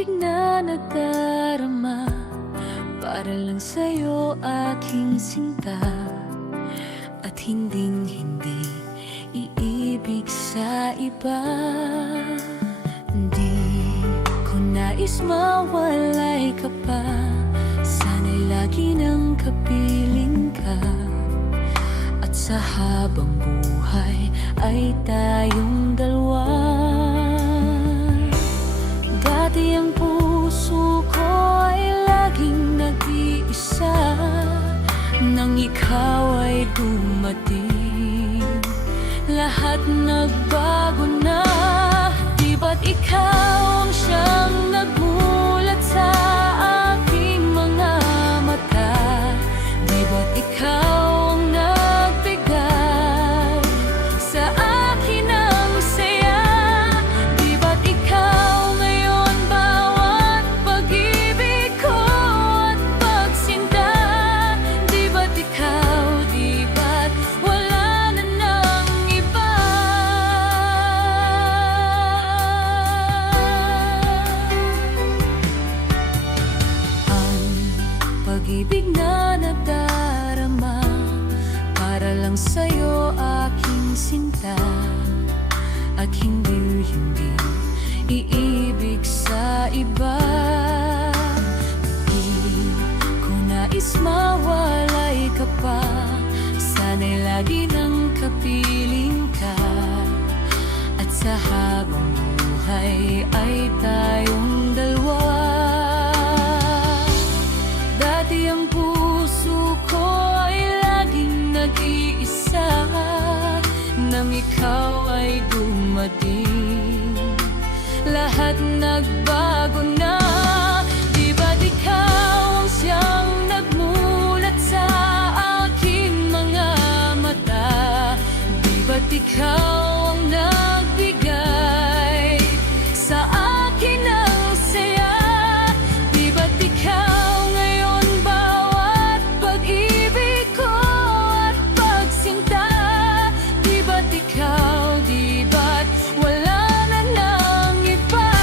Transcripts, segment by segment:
pag-ibig na nagdarama para lang sa'yo aking sinta, at hinding-hindi iibig sa iba. Di ko nais mawalay ka pa, sana'y lagi nang kapiling ka, at sa habang buhay ay tayong dalawa. Dati ang puso ko ay laging nag-iisa, nang ikaw ay dumating, lahat nagbago na. Di ba't ikaw ang siyang nagmulat sa aking mga mata? Di ba't ikaw ang nagbigay sa akin ng saya? Di ba't ikaw ngayon bawat pag-ibig ko at pagsinta? Di ba't ikaw, di ba't wala na ng iba? Ang pag-ibig na nagdarama para lang sa'yo aking sinta, at hindi iibig sa iba. Di ko nais mawalay ka pa, sana'y lagi nang kapiling ka, at sa habang buhay ay tayong dalawa. Dati ang puso ko ay laging nag-iisa, nang ikaw ay dumating, lahat nagbago na. Di ba't ikaw ang siyang nagmulat sa aking mga mata? Di ba't ikaw ang nagbigay sa akin ng saya? Di ba't ikaw ngayon bawat pag-ibig ko at pagsinta? Di ba't ikaw, di ba't wala na ng iba?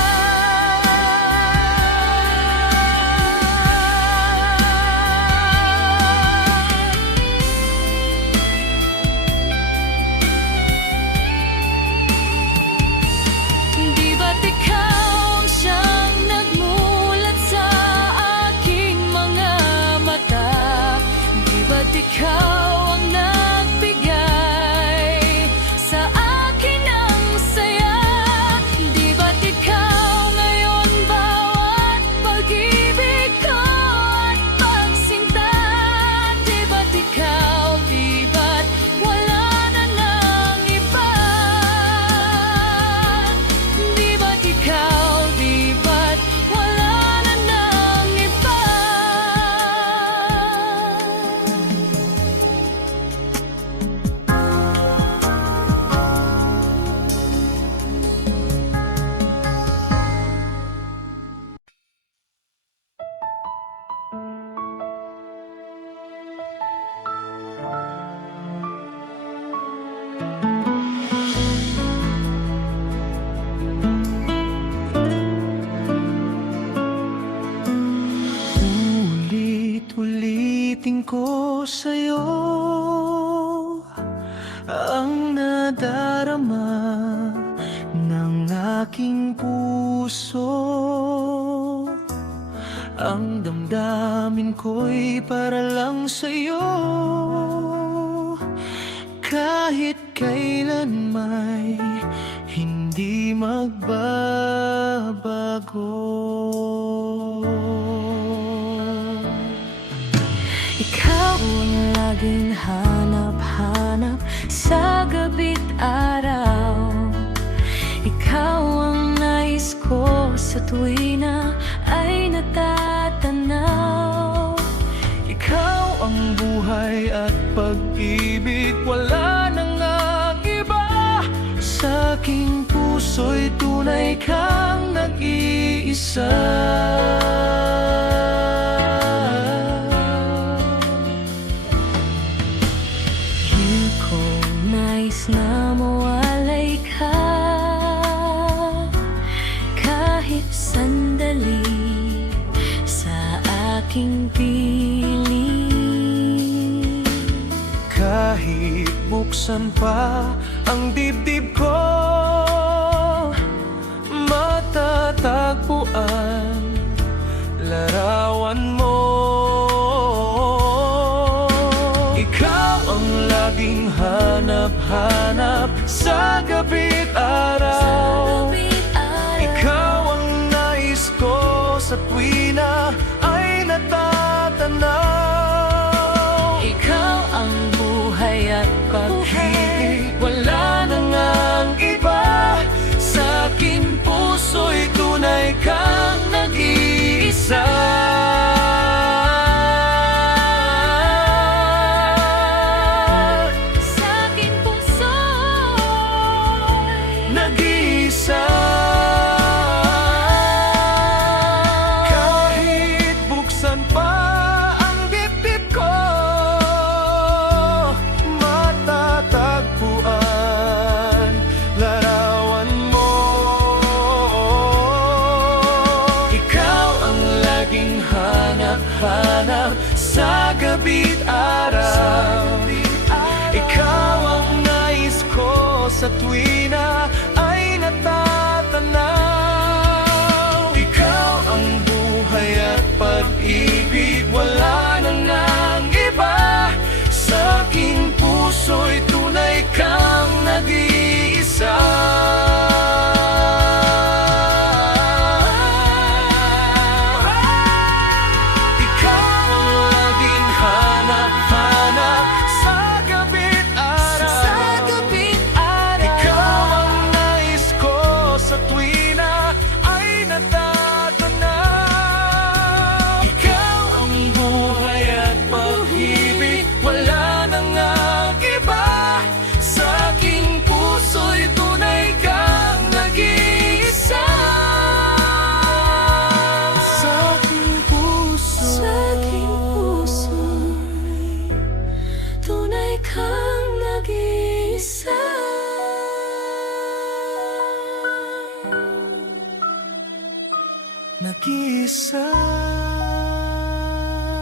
Di ba't ikaw ang siyang nagmulat sa aking mga mata? Di ba't ikaw ang nagbigay sa akin ng saya? Di ba't ikaw ngayon bawat pag-ibig ko at pagsinta? Di ba't ikaw, di ba't wala na ng iba? Di ba't ikaw, di ba't wala na ng iba? Ulit-ulitin ko sa'yo ang nadarama ng aking puso. Ang damdamin ko'y para lang sa'yo, kahit kailan may hindi magbabago. Ikaw ang laging hanap-hanap sa gabi't araw. Ikaw ang nais ko sa tuwina ay natatanaw. Ikaw ang buhay at pag-ibig, wala nang ang iba. Sa aking puso'y tunay kang nag-iisa. Di ko nais na mawalay ka kahit sandali. aking piling. Kahit buksan pa ang dibdib ko, matatagpuan larawan mo. Ikaw ang laging hanap-hanap sa gabi't araw. Ikaw ang nais ko sa tuwina ay natatanaw. Ikaw ang buhay at Pag-ibig, wala na ngang iba. Sa aking puso'y tunay kang nag-iisa. sa aking puso'y Nag-iisa. Kahit buksan pa ang dibdib ko, matatagpuan larawan mo. Ikaw ang laging hanap-hanap sa gabi't araw. Ikaw ang nais ko sa tuwina ay natatanaw. Ikaw ang buhay at pag-ibig, wala na ngang iba. Sa aking puso'y tunay kang nag-iisa. Ikaw ang laging hanap-hanap sa gabi't araw. Ikaw ang nais ko sa tuwina ay natatanaw. Ikaw ang buhay at pag-ibig, wala na ngang iba. Sa aking puso'y tunay kang nag-iisa. Sa aking puso, Sa aking puso'y tunay kang nag-iisa. nag-iisa.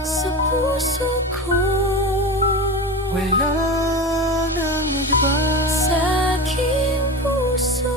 Sa puso ko Wala nang iba. sa aking puso.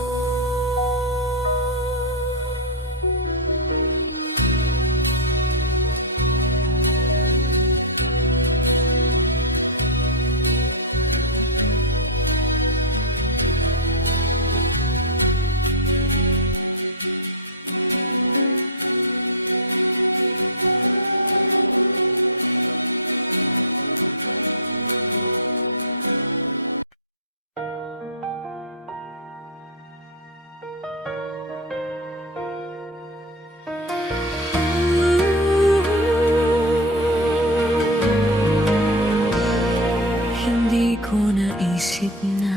Hindi ko naisip na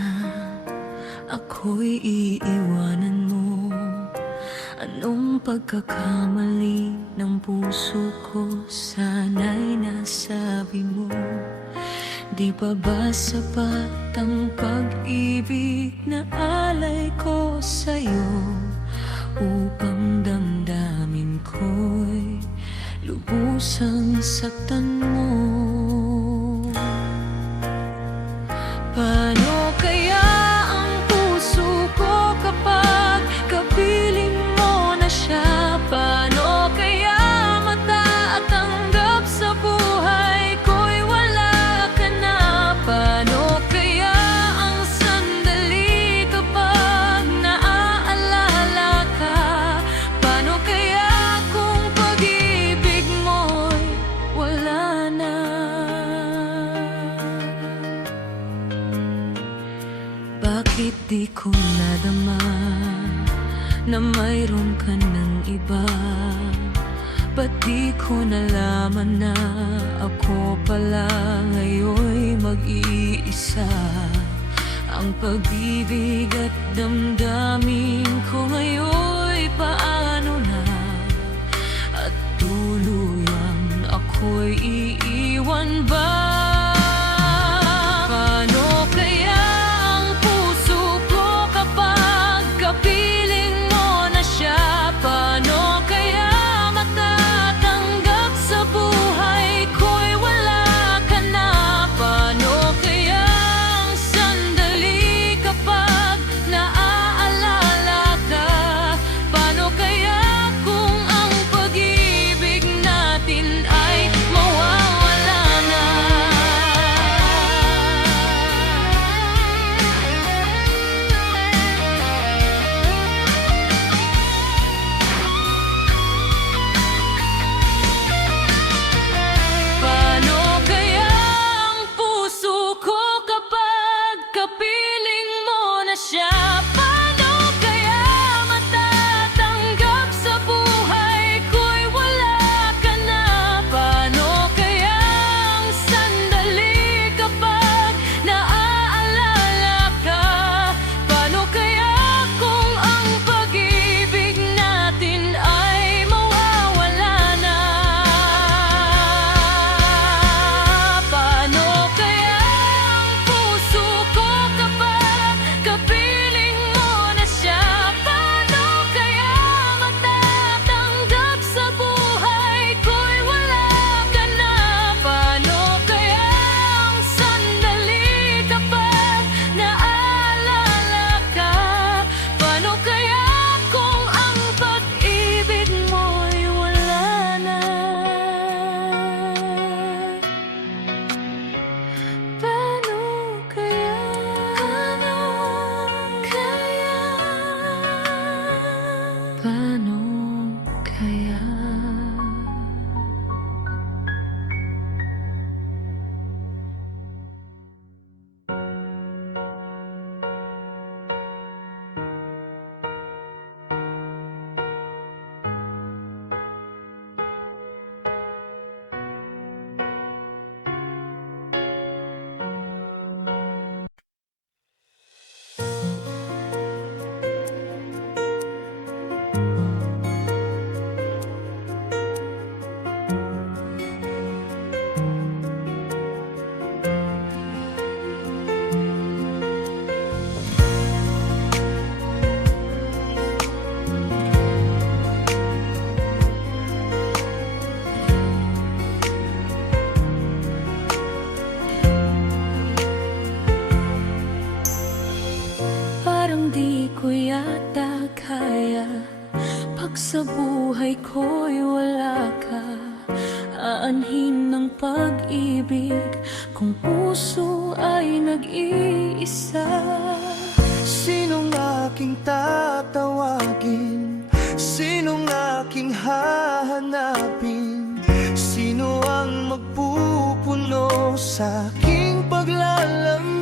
ako'y iiwanan mo. Anong pagkakamali ng puso ko, sana'y nasabi mo. Di pa ba sapat ang pag-ibig na alay ko sa'yo, upang damdamin ko'y lubusang saktan mo? Paano kaya ang puso ko kapag kapiling mo na siya? Paano kaya matatanggap sa buhay ko'y wala ka na? Paano kaya ang sandali kapag naaalala ka? Paano kaya kung pag-ibig mo'y wala na? Bakit di ko nadama na mayroon ka ng iba? Ba't di ko nalaman na ako pala ngayon'y mag-iisa? Ang pag-ibig at damdamin ko ngayon'y paano na? At tuluyang ako'y iiwan ba? Paano kaya ang puso ko kapag kapiling mo na siya? Paano kaya matatanggap sa buhay ko yata kaya pag sa buhay ko'y wala ka. Aanhin ng pag-ibig kung puso ay nag-iisa. Sinong aking tatawagin? Sinong aking hahanapin? Sino ang magpupuno sa aking paglalambing?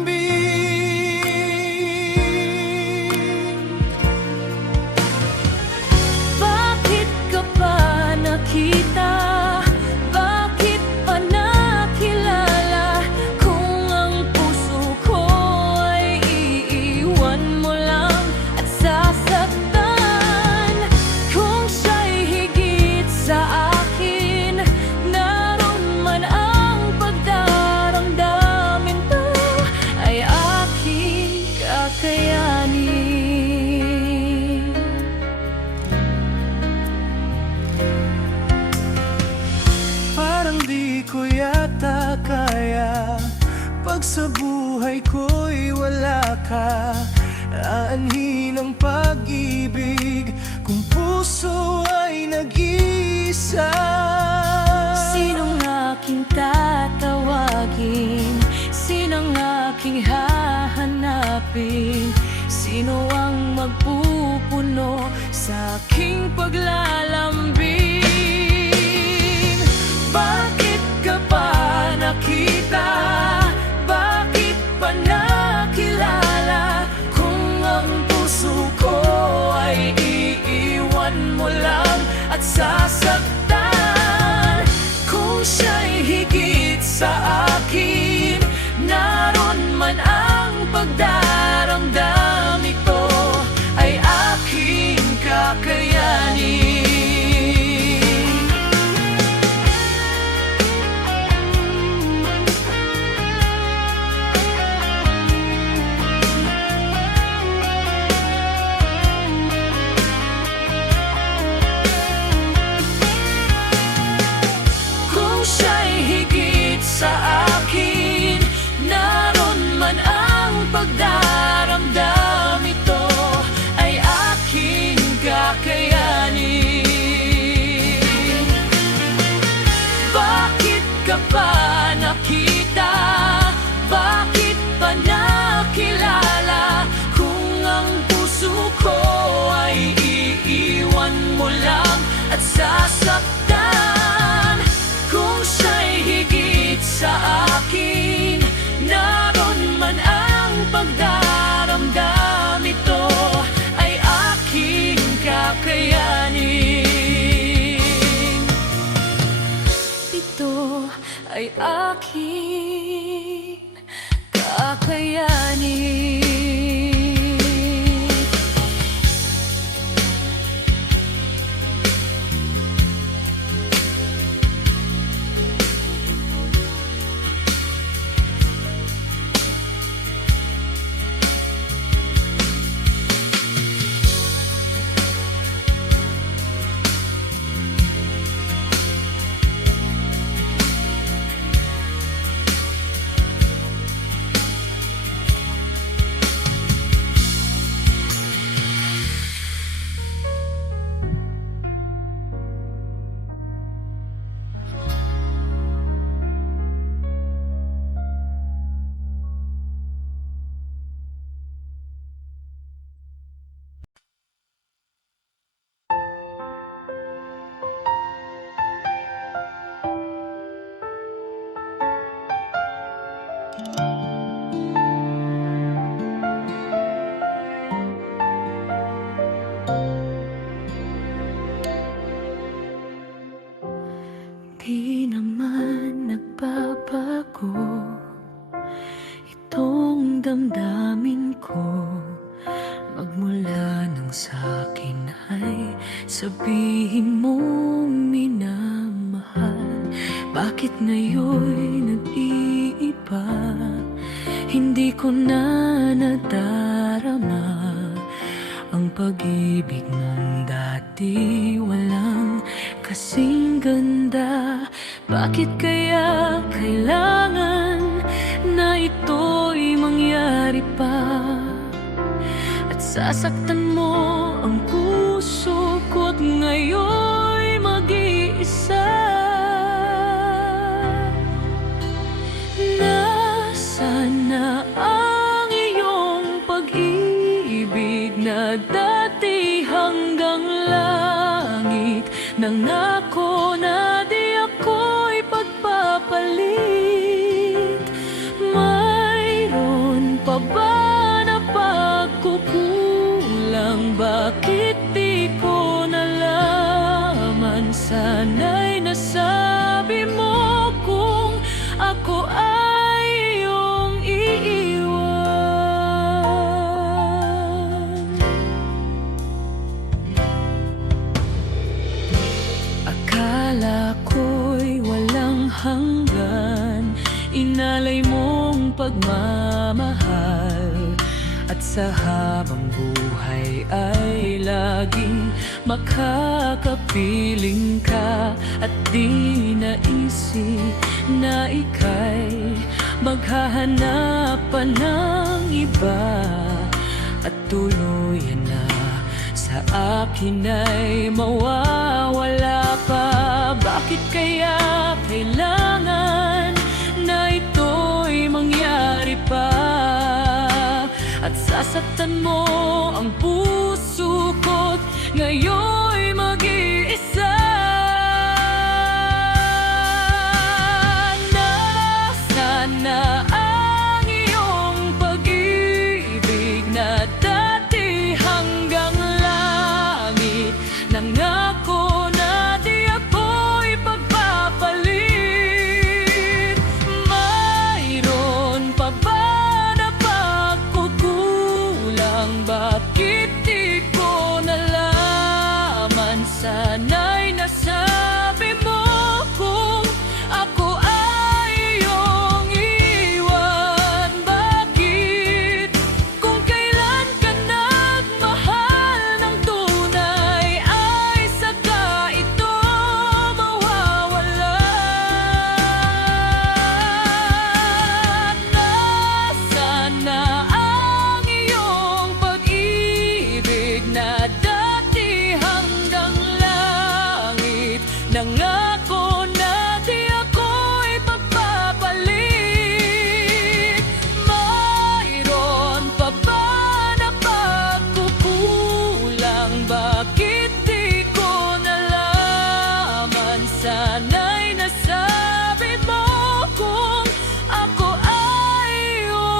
Bakit ka pa nakita? Bakit pa nakilala? Kung ang puso ko ay iiwan mo lang at sasaktan. Kung siya'y higit sa akin, naroon man ang pagdaramdamin to, ay aking kakayanin. Parang di ko yata kaya pag sa buhay ko'y wala ka. Aanhin ang pag-ibig kung puso ay nag-iisa. Sinong aking tatawagin? Sinong aking hahanapin? Sino ang magpupuno sa aking paglalambing? Bakit ka pa nakita? Bakit pa nakilala? Kung ang puso ko ay iiwan mo lang at sasaktan. Kung siya'y higit sa akin, naroon man ang pagdaramdam, ito ay aking kakayanin. Kung siya'y higit sa akin, naroon man ang pagdaramdam, ito ay aking kakayanin. Bakit ka pa nakita? Bakit pa nakilala? Kung ang puso ko ay iiwan mo lang at sasaktan. Kung siya'y higit sa akin, naroon man ang pagdaramdam, ito ay aking kakayanin. Ito ay aking kakayanin. Di naman nagbabago itong damdamin ko. Magmula nang sa'kin ay sabihin mong minamahal. Bakit ngayon'y nag-iiba? Hindi ko na nadarama ang pag-ibig mong dati. Walang kasing ganda. Bakit kaya kailangan na ito'y mangyari pa? At Sasaktan mo ang puso ko't ngayon'y mag-iisa. Nasaan na ang iyong pag-ibig na dati hanggang langit? Nangako na di ako'y pagpapalit. Mayroon pa ba na pagkukulang? Bakit di ko nalaman? Sana'y nasabi mo kung ako ay iyong iiwan. Akala ko'y walang hanggan, inalay mong pagmamahal, at sa habang buhay ay laging makakapiling ka. At di naisip na ika'y maghahanap pa ng iba, at tuluyan na sa akin ay mawawala pa. Bakit kaya kailangan na ito'y mangyari pa? At sasaktan mo ang puso ko't ngayon'y mag-iisa. Nasaan na ang iyong pag-ibig na dati hanggang langit? Nangako na di ako'y pagpapalit. Mayroon pa ba na pagkukulang? Bakit di ko nalaman? Sana'y nasabi mo kung ako ay iyong iwan. Bakit kung kailan ka nagmahal ng tunay ay saka ito mawawala? Nasaan na ang iyong pag-ibig na dati hanggang langit? Nangako na di ako'y pagpapalit. Mayroon pa ba na pagkukulang? Bakit di ko nalaman? Sana'y nasabi mo kung ako ay iyong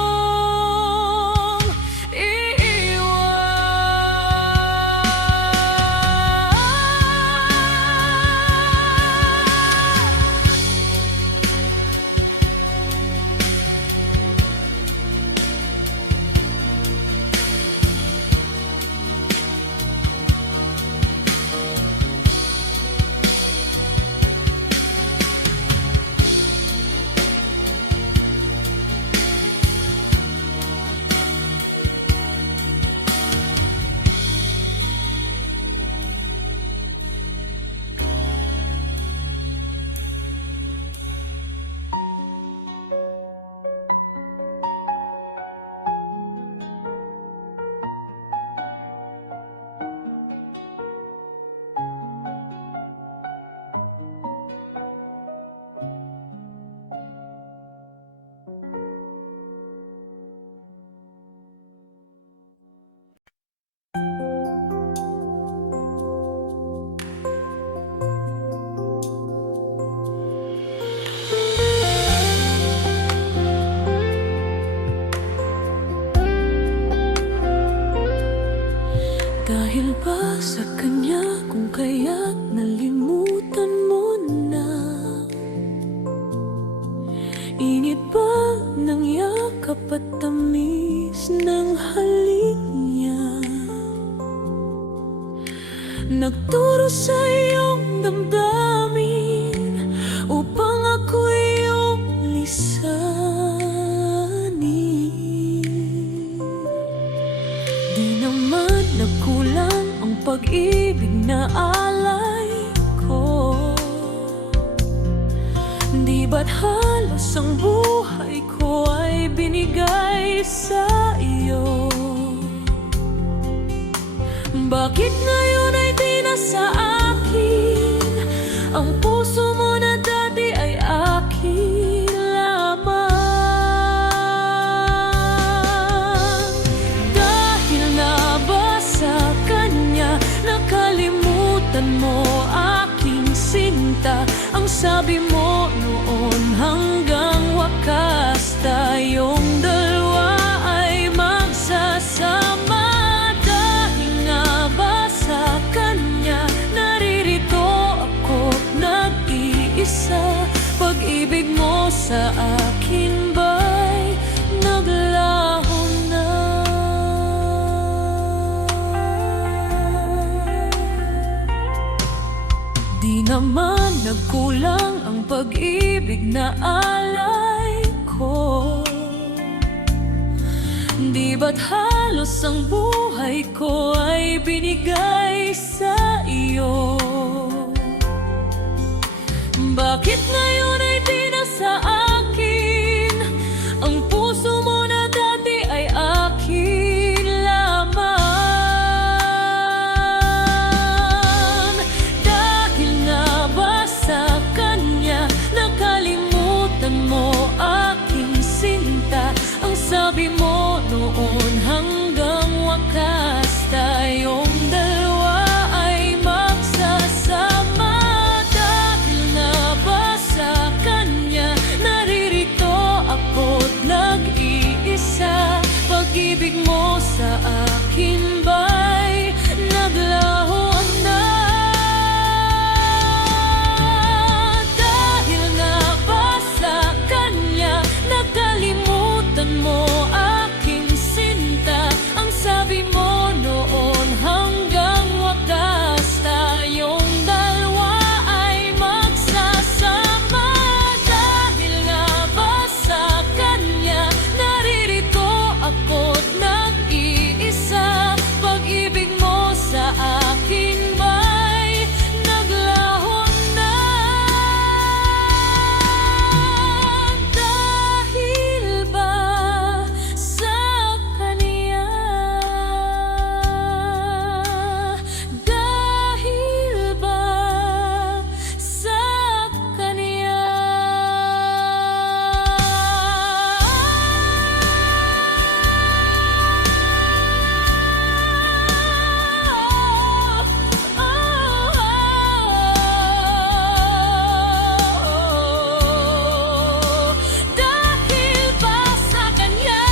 dahil ba sa kanya kung kaya't nalimutan mo na? Init ba ng yakap at tamis ng halik niya? Nagturo sa iyong damdamin upang ako'y iyong lisanin. Di naman nagkulang ang pag-ibig na alay ko. Di ba't halos ang buhay ko ay binigay sa iyo? Bakit ngayon ay di na sa akin? Ang puso mo na dati ay akin lamang. Dahil na ba sa kanya nakalimutan mo aking sinta? Ang sabi mo noon hanggang wakas tayong dalawa ay magsasama. Dahil nga ba sa kanya naririto ako't nag-iisa? Pag-ibig mo sa akin ba'y naglaho na? Di naman nagkulang ang pag-ibig na alay ko. Di ba't halos ang buhay ko ay binigay sa iyo? Bakit ngayon ay di na sa akin? Ang puso mo na dati ay akin lamang. Dahil nga ba sa kanya nakalimutan mo aking sinta? Ang sabi mo noon hanggang wakas tayong dalawa ay magsasama. Dahil nga ba sa kanya naririto ako't nag-iisa? Pag-ibig mo sa akin ba'y naglaho na? Dahil nga ba sa kanya nakalimutan mo aking sinta? Ang sabi mo noon hanggang wakas tayong dalawa ay magsasama. Dahil nga ba sa kanya naririto ako't nag-iisa? Pag-ibig mo sa akin ba'y naglaho na? Dahil ba sa kanya? Dahil ba sa kanya? Dahil ba sa kanya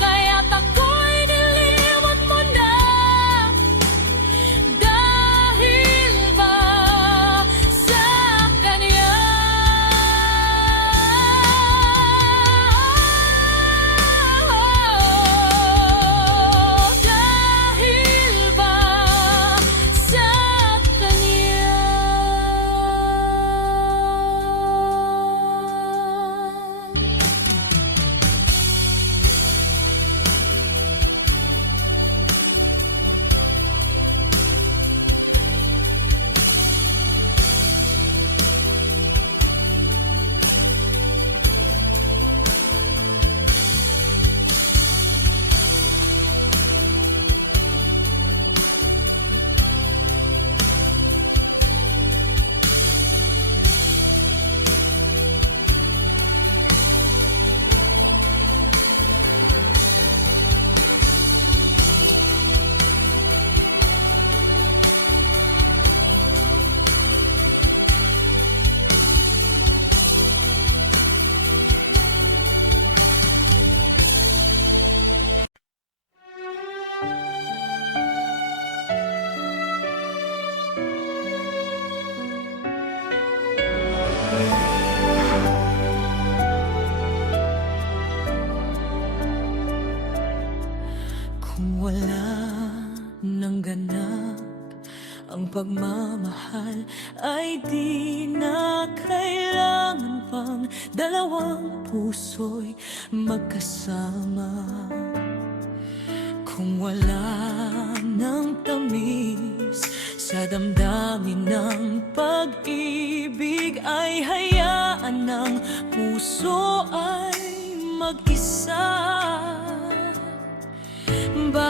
kaya't ako'y niliwat mo na? Dahil ba sa kanya? Dahil ba sa kanya? Kung wala nang ganap ang pagmamahal, ay di na kailangan pang dalawang puso'y magkasama. Kung wala nang tamis sa damdamin ng pag-ibig, ay hayaan ng puso ay mag-isa.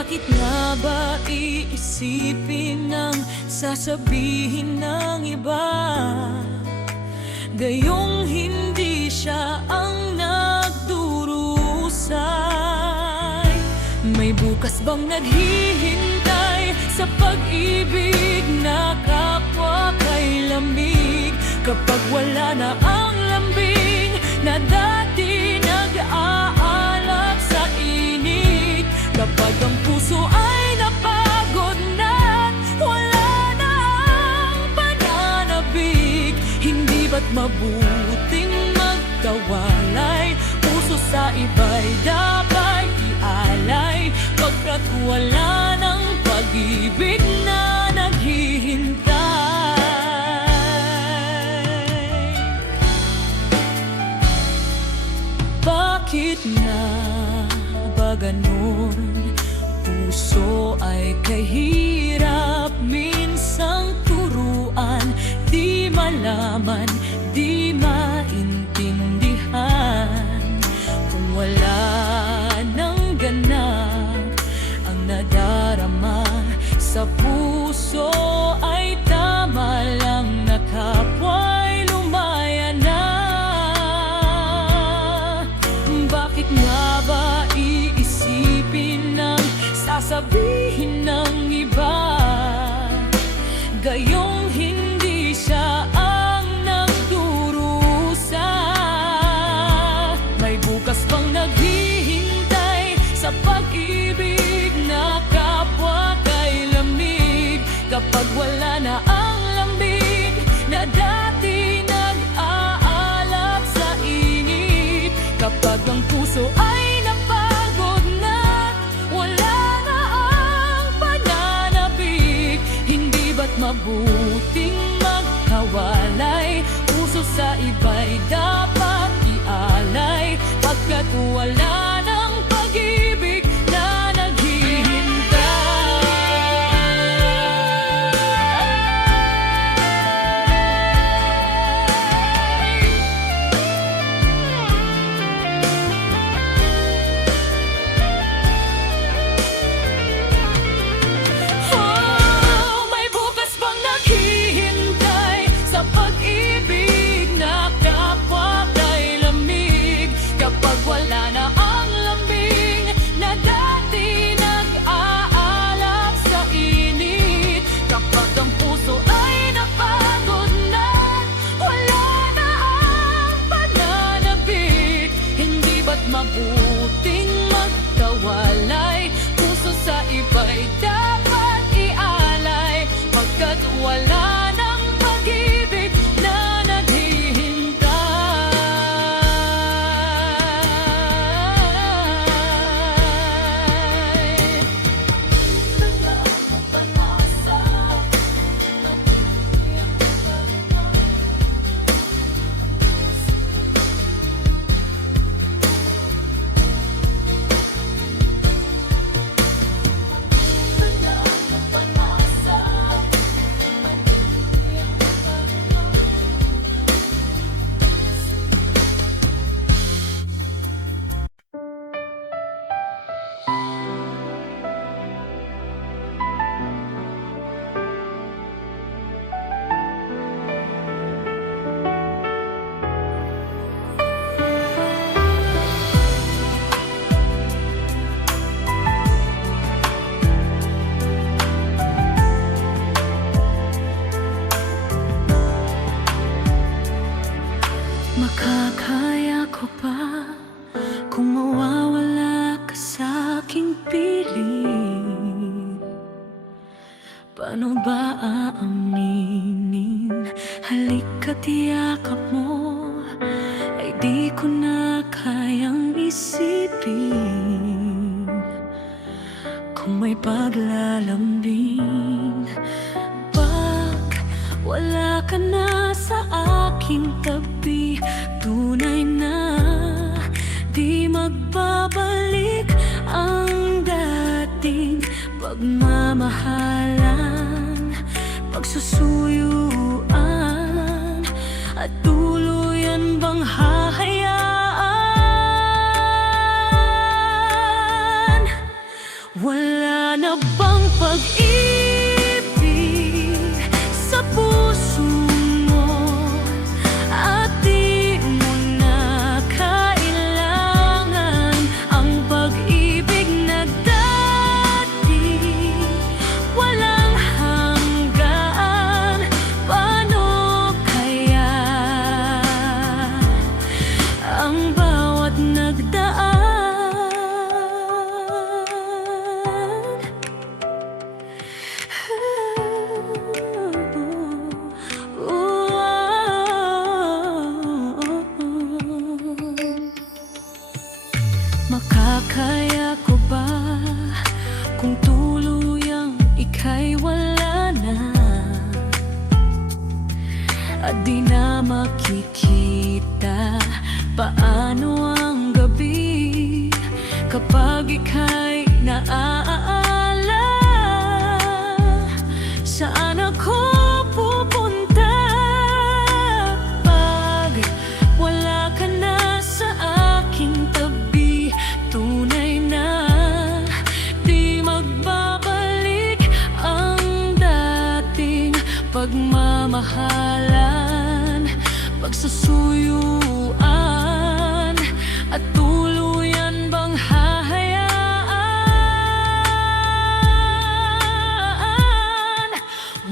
Bakit nga ba iisipin ng sasabihin ng iba? Gayong hindi siya ang nagdurusay. May bukas bang naghihintay sa pag-ibig na kapwa kay lamig? Kapag wala na ang lambing na dati nag-aalab sa init, kapag ang puso ay napagod na, wala na ang pananabik, hindi ba't mabuting magkawalay? Puso sa iba'y dapat ialay, pagkat wala ng pag-ibig na naghihintay. Bakit na ba ganun? Puso ay kahirap minsang turuan, di malaman, di maintindihan. Kung wala nang ganap ang nadarama sa puso, ay tama lang na kapwa'y lumaya na. Bakit nga ba iisipin ng sasabihin ng iba? Gayong hindi siya ang nagdurusa. May bukas pang naghihintay sa pag-ibig na kapwa kay lamig. Kapag wala na ang lambig na dati nag-aalab sa init, kapag ang puso ay napagod na, wala na ang pananabik, hindi ba't mabuting magkawalay? Puso sa iba'y dapat ialay, pagkat wala ng pag-ibig na naghihintay. Oh, may bukas pang naghihintay sa pag-ibig na kapwa kay lamig. Kapag wala na ang lambing na dati nag-aalab sa init, kapag ang puso ay napagod na, wala na ang pananabik, hindi ba't mabuting magkawalay? Puso sa iba'y dapat ialay, pagkat wala ng pag-ibig na naghihintay. Makakaya ko pa kung mawawala ka sa aking piling? Paano ba aaminin? Halika't yakap mo, ay di ko na kayang isipin. Kung may paglalambing, pag wala ka na sa aking tabi, tunay na di magbabalik ang dating pagmamahalan, pagsusuyuan, at tuluyan bang hahayaan? Wala Makakaya ko ba kung tuluyang ika'y wala na at di na makikita? Paano ang gabi kapag ika'y naaala? Saan ako pupunta pag wala ka na sa aking tabi? Tunay na di magbabalik ang dating pagmamahalan, pagsusuyuan at tuluyan bang hahayaan?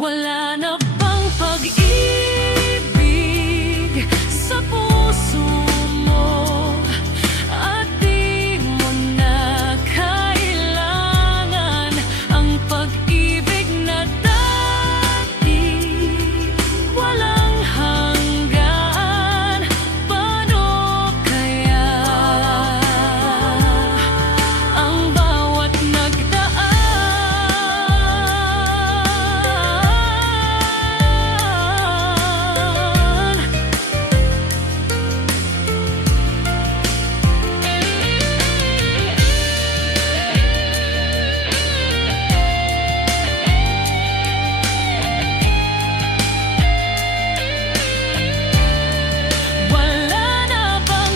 Wala na bang pag-ibig sa puso mo at di mo na kailangan ang pag-ibig na dati? Walang hanggan, paano kaya ang bawat nagdaan? Wala na bang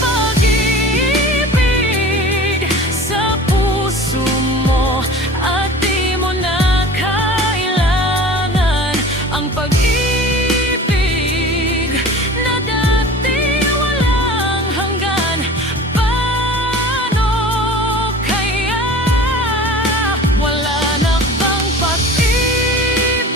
pag-ibig sa puso mo at di mo na kailangan ang pag-ibig na dati? Walang hanggan, paano kaya? Wala na bang pag-ibig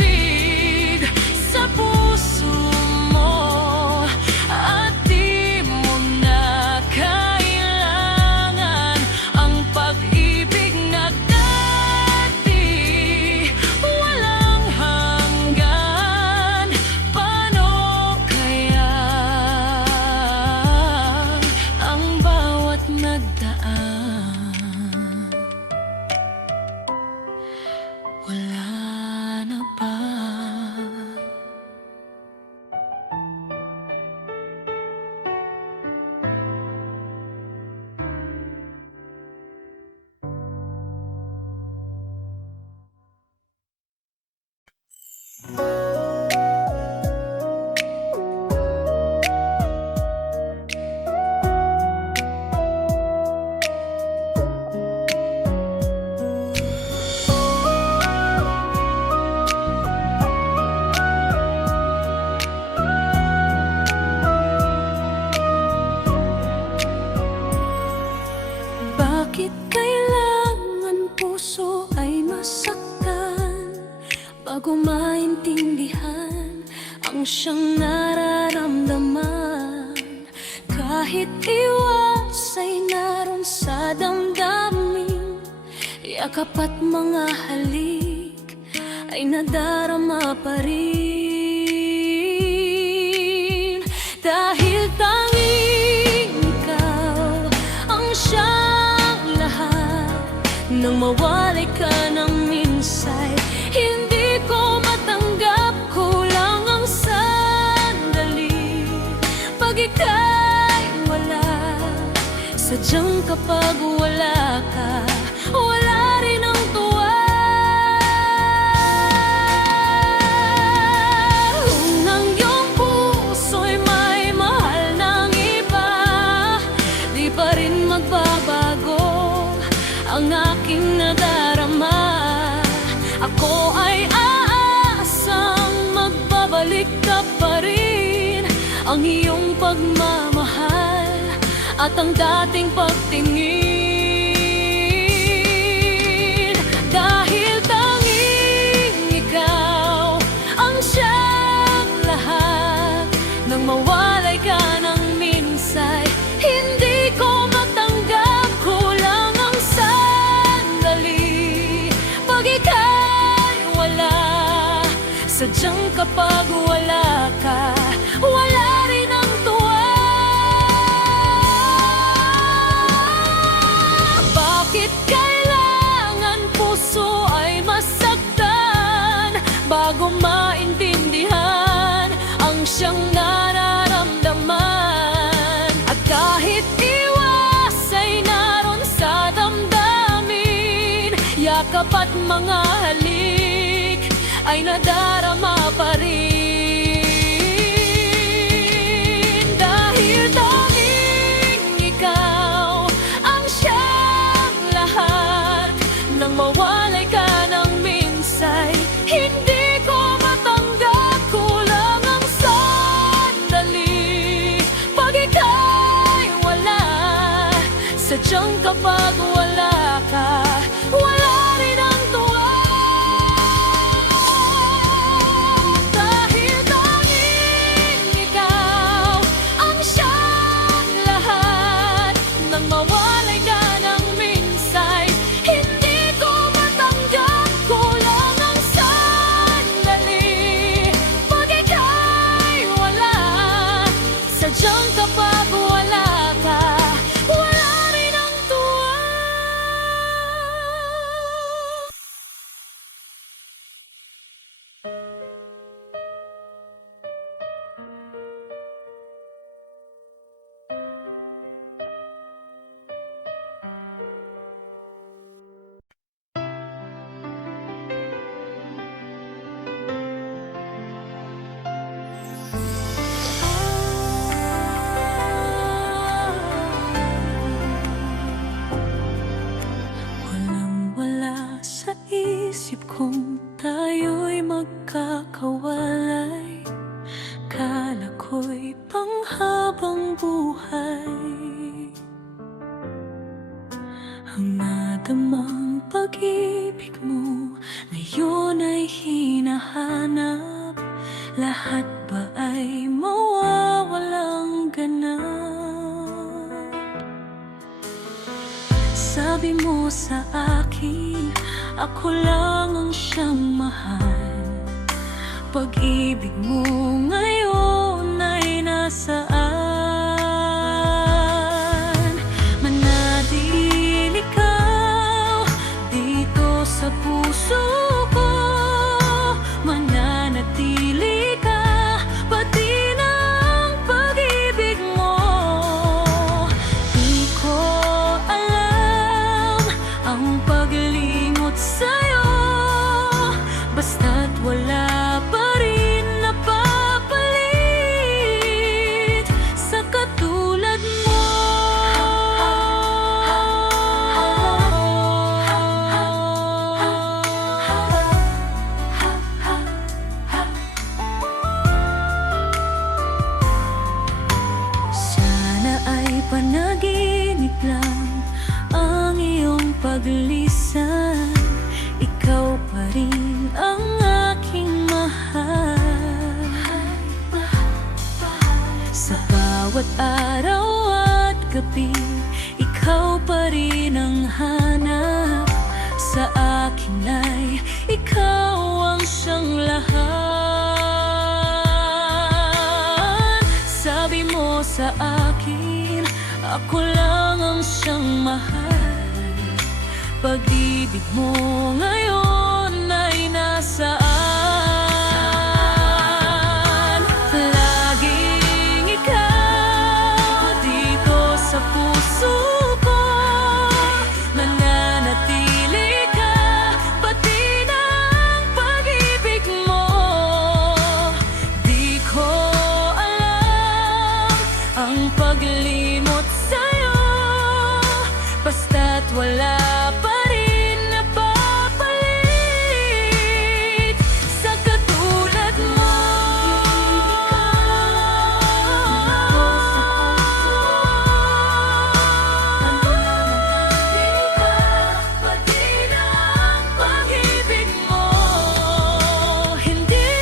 sa puso mo at di mo na kailangan ang pag-ibig na dati? Walang hanggan, paano kaya ang bawat nagdaan? Wala na ba? Bakit kailangan puso ay masaktan bago maintindihan ang siyang nararamdaman? Kahit iwas ay naroon sa damdamin, yakap at mga halik ay nadarama pa rin. Dahil tanging ikaw ang siyang lahat, nang mawalay ka ng minsay, hindi ko matanggap, kulang ang sandali. Pag ika'y wala, sadyang kapag wala ka, wala rin ang tuwa. Kung ang iyong puso'y may mahal ng iba, di pa rin magbabago ang aking nadarama. Ako ay aasang magbabalik ka pa rin, ang iyong pagmamahal at ang dating pagtingin. Dahil tanging ikaw ang siyang lahat, nang mawalay ka ng minsay, hindi ko matanggap, kulang ang sandali. Pag ika'y wala, sadyang kapag wala ka, wala rin ang tuwa. mga halik ay nadarama pa rin. Dahil tanging ikaw ang siyang lahat. Nang mawalay ka ng minsay, hindi ko matanggap. Kulang ang sandali pag ika'y wala. Sadyang kapag wala ka, wala rin ang tuwa. Dahil tanging ikaw ang siyang lahat. Nang mawalay ka ng minsay, hindi ko matanggap. Kulang ang sandali pag ika'y wala. Sadyang kapag wala ka, wala rin ang tuwa. Walang-wala sa isip kong tayo'y magkakawalay. Kala ko'y panghabang buhay. Ang nadamang pag-ibig mo ngayon ay hinahanap. Lahat ba ay mawawalang ganap? Sabi mo sa akin, ako lang ang siyang mahal. Pag-ibig mo ngayon ay nasaan? Manatili ikaw dito sa puso ko. Mananatili ka, pati ng pag-ibig mo. Di ko alam ang paglingot sa'yo, basta't wala pa rin napapalit sa katulad mo. Sana ay panaginip lang ang iyong paglisan. Ikaw pa rin ang aking mahal. Sa bawat araw at gabi, ikaw pa rin ang hanap. Sa akin ay ikaw ang siyang lahat. Sabi mo sa akin, ako lang ang siyang mahal. Pag-ibig mo ngayon ay nasaan? Laging ikaw dito sa puso ko. Mananatili ka, pati ng pag-ibig mo. Di ko alam ang paglimot sa'yo, basta't wala pa rin napapalit sa katulad mo. Pati ng pag-ibig mo. Hindi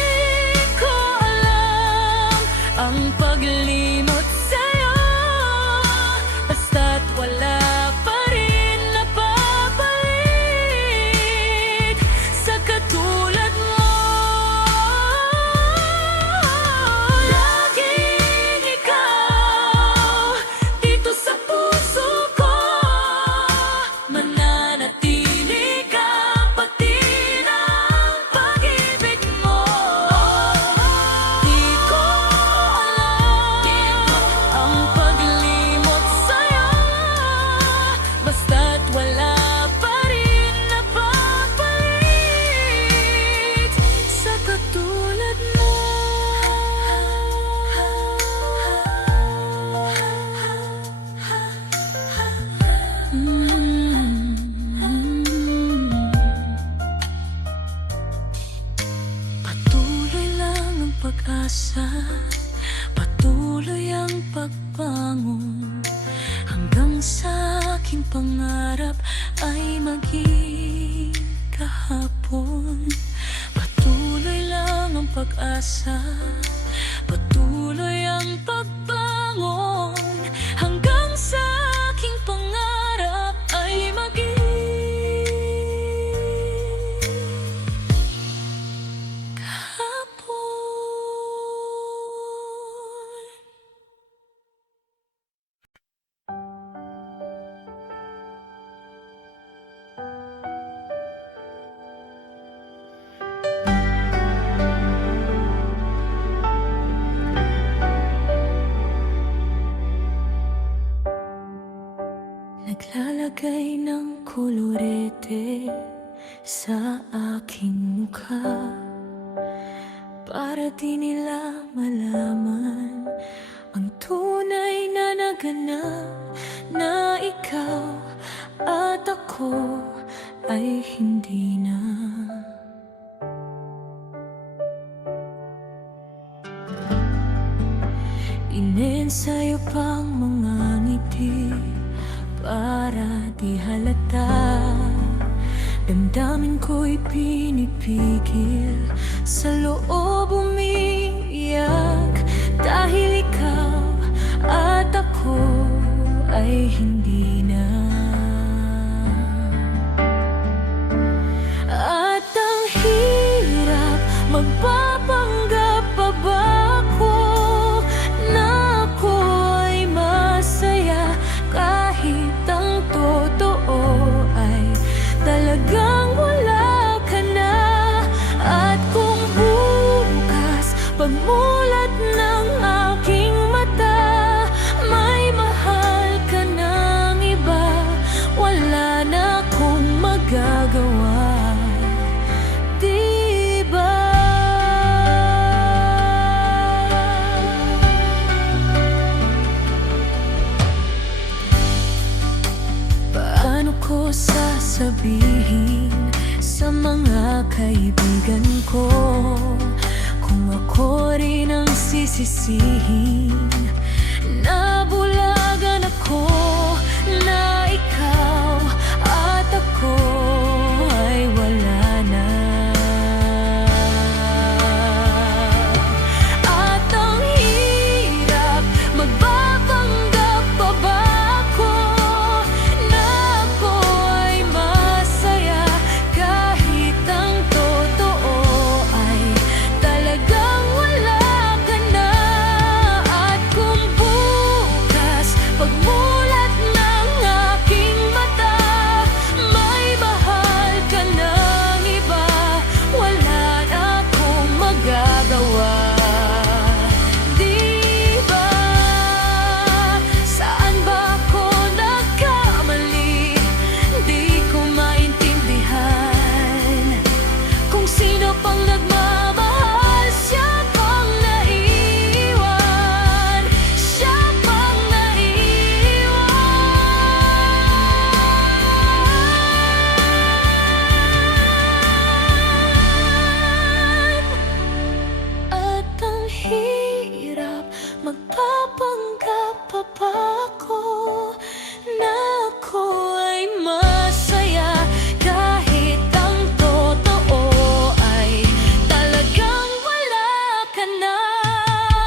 ko alam ang paglimot sa'yo, basta't wala pa rin napapalit pangarap ay maging kahapon. Patuloy lang ang pag-asa, patuloy ang pagbangon, hanggang sa aking pangarap ay maging kahapon. Naglalagay ng kolorete sa aking mukha para di nila malaman ang tunay na naganap, na ikaw at ako ay hindi na. Inensayo pang mga ngiti para di halata, damdamin ko'y pinipigil, sa loob umiiyak, dahil ikaw at ako ay hindi na. At ang hirap, magpapanggap pa ba ako na ako ay masaya, kahit ang totoo ay talagang wala ka na. At kung bukas pagmulat ng aking mata, may mahal ka ng iba, wala na akong magagawa, di ba? Paano ko sasabihin sa mga kaibigan ko kung ako rin ang sisisihin? Nabulagan ako na ikaw at ako ay wala na. At ang hirap, magpapanggap pa ba ako na ako ay masaya, kahit ang totoo ay talagang wala ka na. At kung bukas pagmulat ng aking mata, may mahal ka ng iba, wala na akong magagawa, di ba? Saan ba ako nagkamali? Di ko maintindihan kung sino pang nagmamahal, siya pang naiwan, siya pang naiwan. At ang hirap, magpapanggap pa ba ako na ako ay masaya, kahit ang totoo ay talagang wala ka na.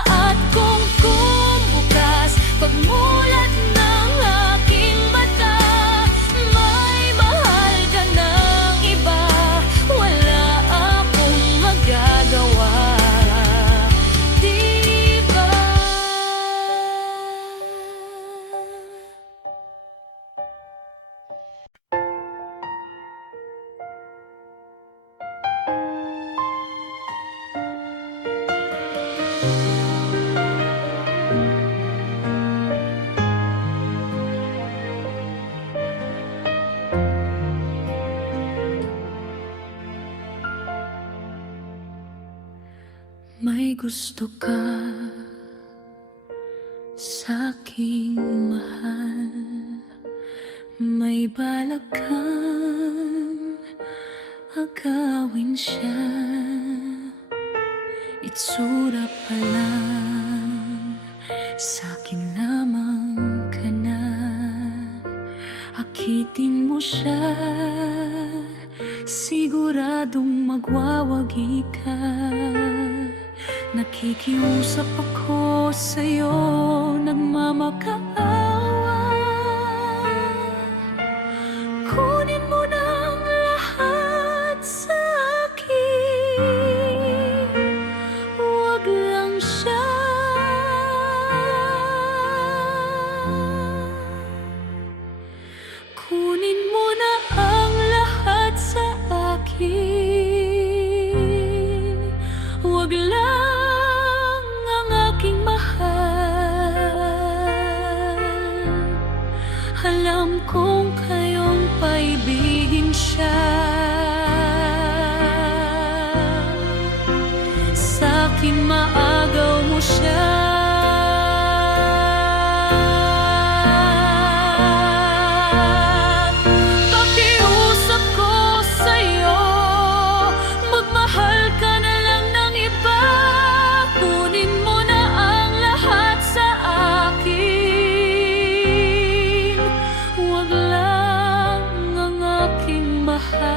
At kung bukas pagmulat ng aking mata, may mahal ka ng iba, wala akong magagawa, di ba? May gusto ka sa'king mahal, may balak kang agawin siya. Itsura pa lang, sa'kin lamang ka na. Aking mo siya, siguradong magwawagi ka. Nakikiusap ako sa'yo, nagmamakaawa. Kunin mo na ang lahat sa akin, huwag lang siya. Kunin mo na ang lahat sa akin, huwag lang ang aking mahal. Alam kong kayong paibigin siya, sa'kin maagaw mo siya. Pakiusap ko sa'yo, magmahal ka na lang ng iba. Kunin mo na ang lahat sa akin, huwag lang ang aking mahal.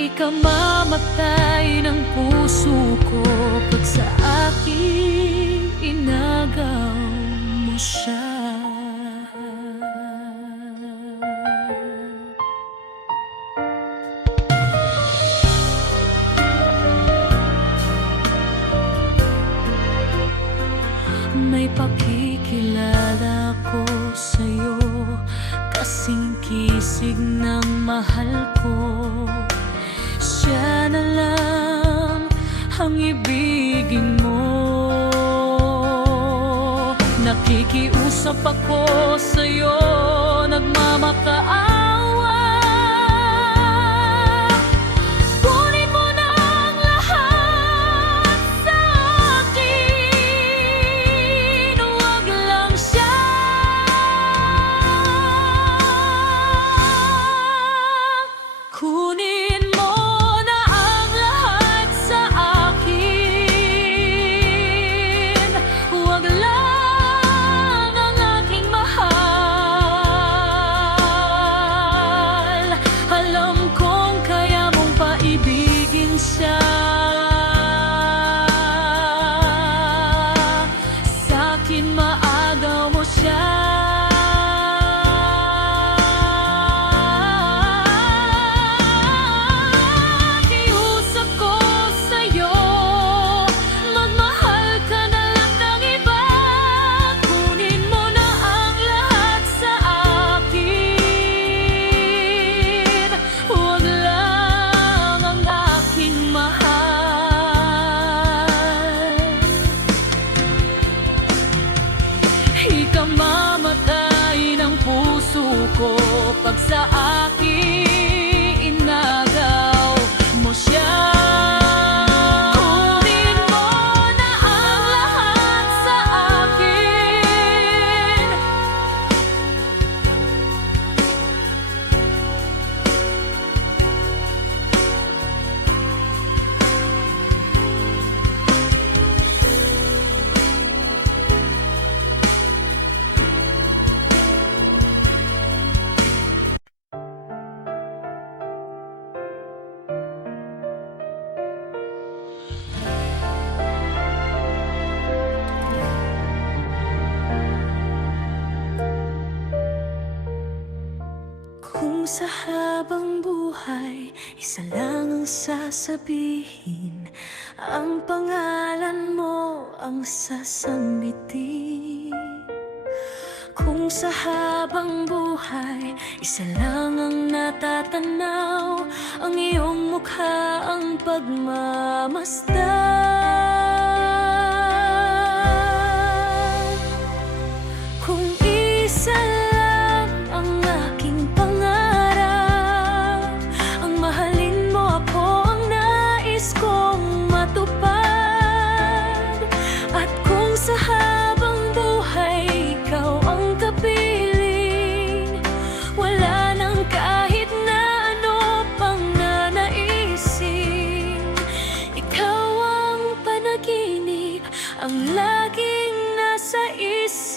Ikamamatay ng puso ko pag sa akin inagaw mo siya. May pakikilala ko sa'yo, kasing kisig ng mahal ko. Siya na lang ang ibigin mo. Nakikiusap ako sa'yo, nagmamakaawa. Kunin mo na ang lahat sa akin, huwag lang siya. Kunin mo na ang lahat sa akin, huwag lang ang aking mahal. Alam kong kaya mong paibigin siya, sa'kin maagaw mo siya. Pakiusap ko sa'yo, magmahal ka na lang ng iba. Kunin mo na ang lahat sa akin, huwag lang ang aking mahal. Ikamamatay ng puso ko pag sa akin inagaw mo siya. Kunin mo na ang lahat sa akin, kung sa habang buhay isa lang ang sasabihin, ang pangalan mo ang sasambitin. Kung sa habang buhay isa lang ang natatanaw, ang iyong mukha ang pagmamasdan. Kung isa lang ang aking pangarap, ang mahalin mo ako ang nais kong matupad. At kung sa habang buhay ikaw ang kapiling, wala nang kahit na ano pang nanaisin. Ikaw ang panaginip, ang laging nasa isip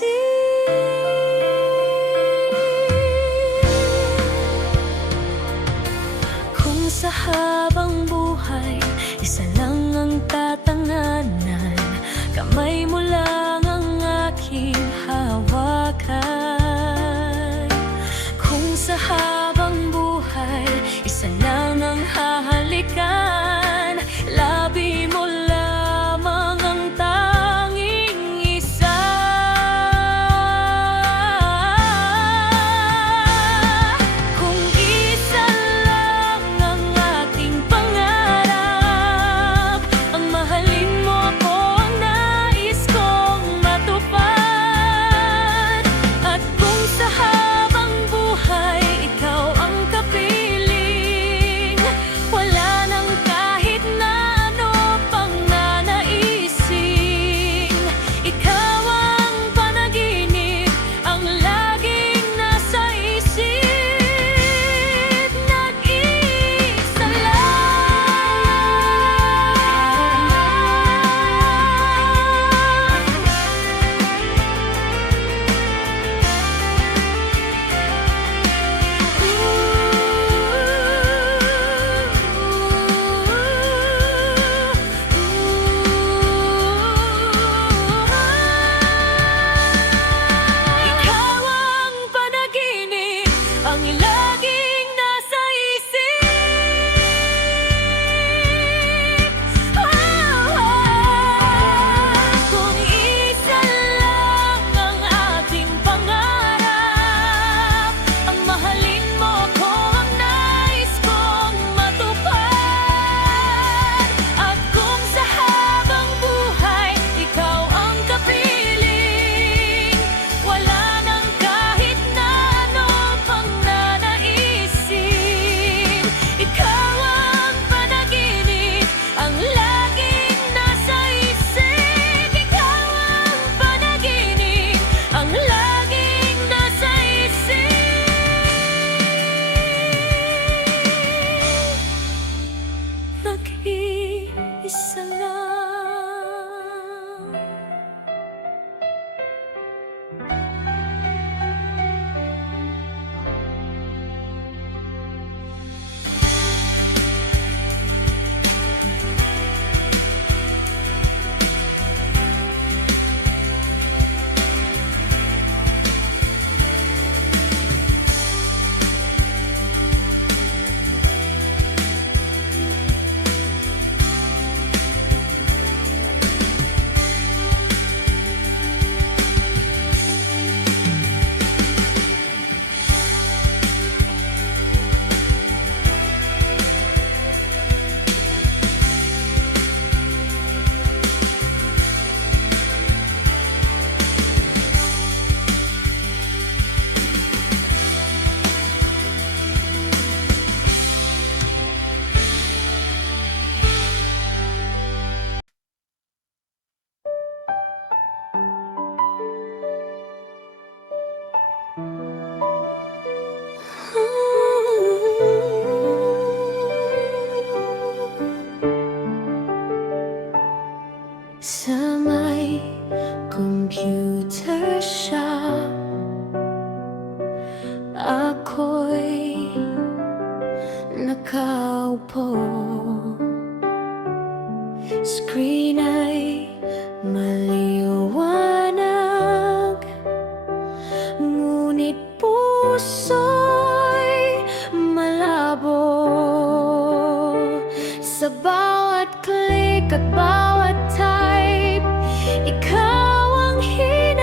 sa may computer shop. Ako'y nakaupo, screen ay maliwanag, ngunit puso'y malabo. Sa bawat click at bawat type, ikaw ang hinahanap.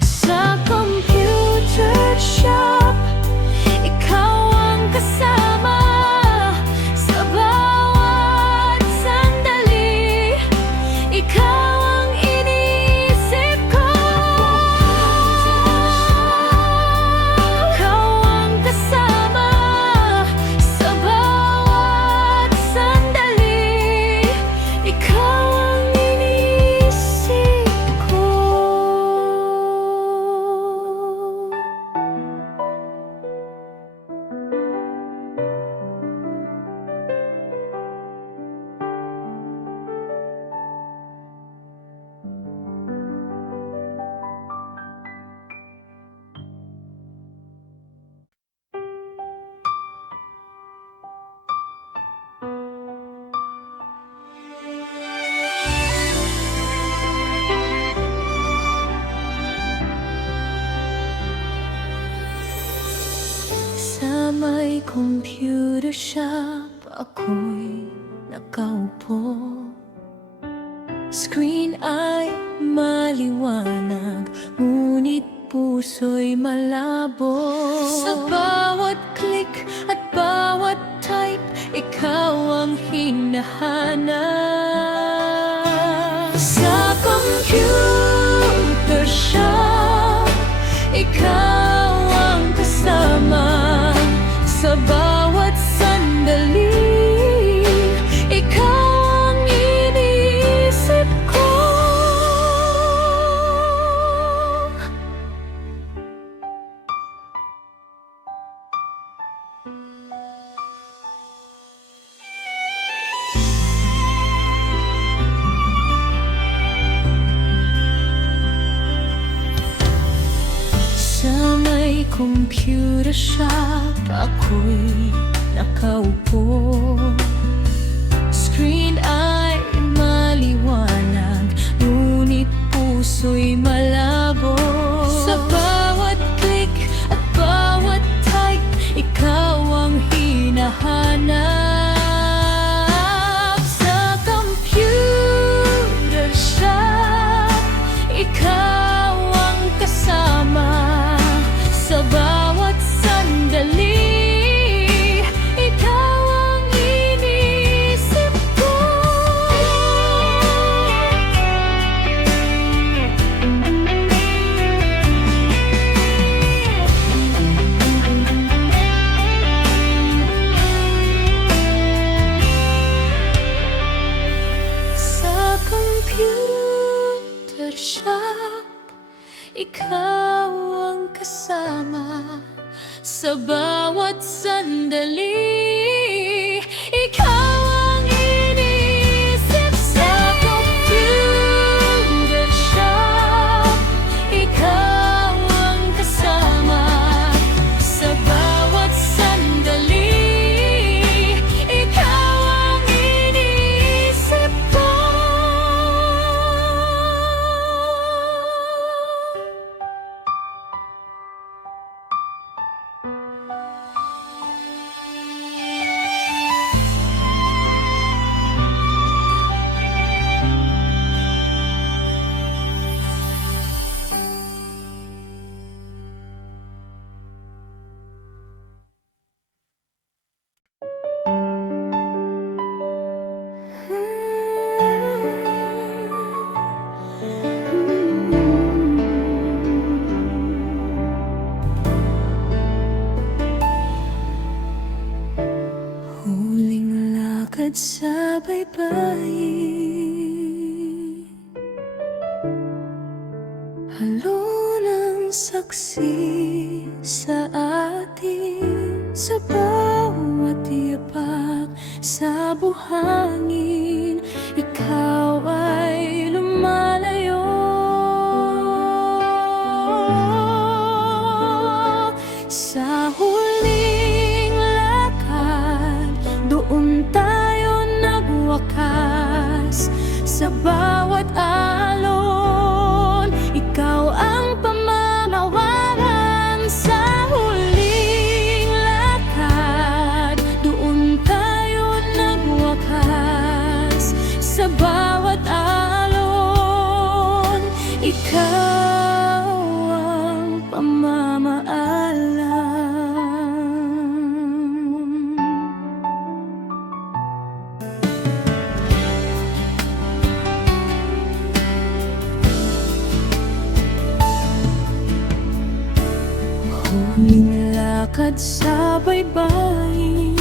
Sa computer shop, ikaw ang kasama. Sa bawat sandali, ikaw ang iniisip ko. Ikaw ang kasama. Sa bawat sandali, ikaw ang iniisip ko. Sa may computer shop, ako'y nakaupo, screen ay maliwanag, ngunit puso'y malabo. Sa bawat click at bawat type, ikaw ang hinahanap. Sa computer shop, ikaw ang kasama. Sa bawat sandali, ikaw ang iniisip ko. Sa may computer shop, ako'y nakaupo, screen ay maliwanag, ngunit puso'y malabo. Sa bawat click at bawat type, ikaw ang hinahanap. Sa computer shop, ikaw ang kasama. Sa bawat sandali, ikaw ang iniisip ko. Sa computer shop, ikaw ang kasama. Sa bawat sandali, ikaw ang iniisip. Sa computer shop, ikaw ang kasama. Sa bawat sandali, ikaw ang iniisip ko. At sa baybayin, halo ng saksi sa atin. Sa bawat bawat yapak sa buhangin, ikaw ay lumalayo. Sa huling lakad, doon tayo nagwakas. Sa bawat alon, ikaw ang pamamawalan. Sa huling lakad, doon tayo nagwakas. Sa bawat alon, ikaw ang pamamaalam. Huling lakad sa baybayin,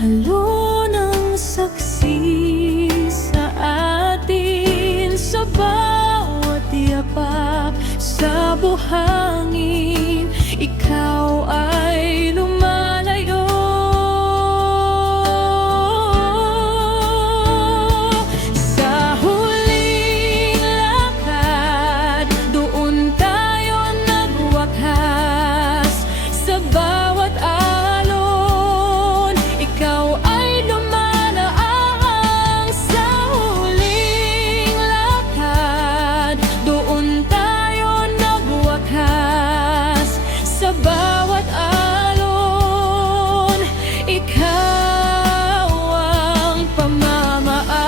halo ng saksi sa atin. Sa bawat yapak sa buhangin, ikaw ay lumalayo. Sa huling lakad, doon tayo nagwakas. Sa bawat alon, ikaw ay lumalaang. Sa huling lakad, doon tayo nagwakas. Sa bawat alon, ikaw ang pamamaalam.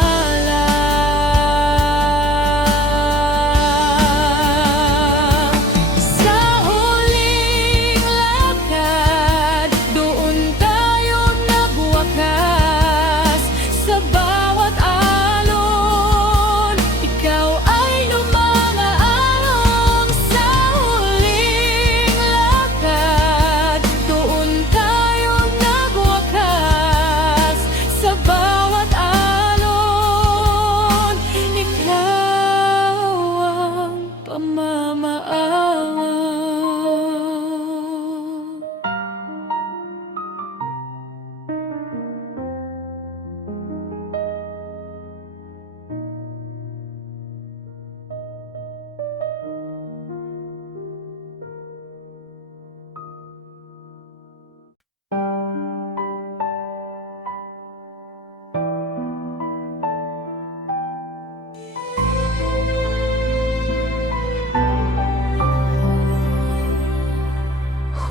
Sa huling lakad, doon tayo nagwakas. Sa bawat alon, ikaw ay lumalaang. Sa huling lakad, doon tayo nagwakas. Sa bawat alon, ikaw ang pamamaalam.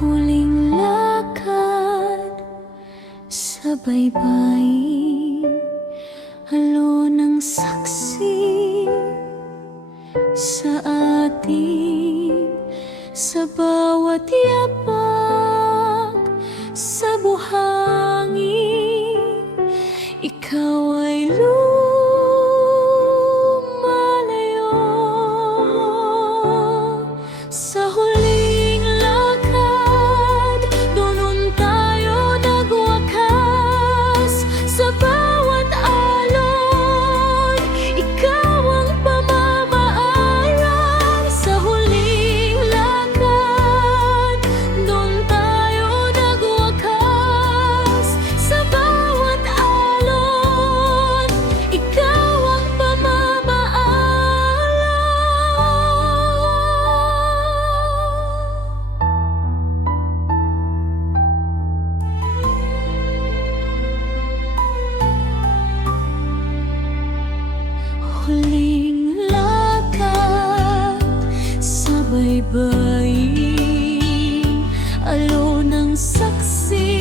Huling lakad sa baybayin, halo ng saksi sa atin. Sa bawat yapak sa buhangin, ikaw ay lumalayo. Sa huling lakad, doon tayo nagwakas. Sa bawat alon, ikaw ang pamamaalam. Sa huling lakad, doon tayo nagwakas. Sa bawat alon, ikaw ang pamamaalam. Huling lakad sa baybayin, alo ng saksi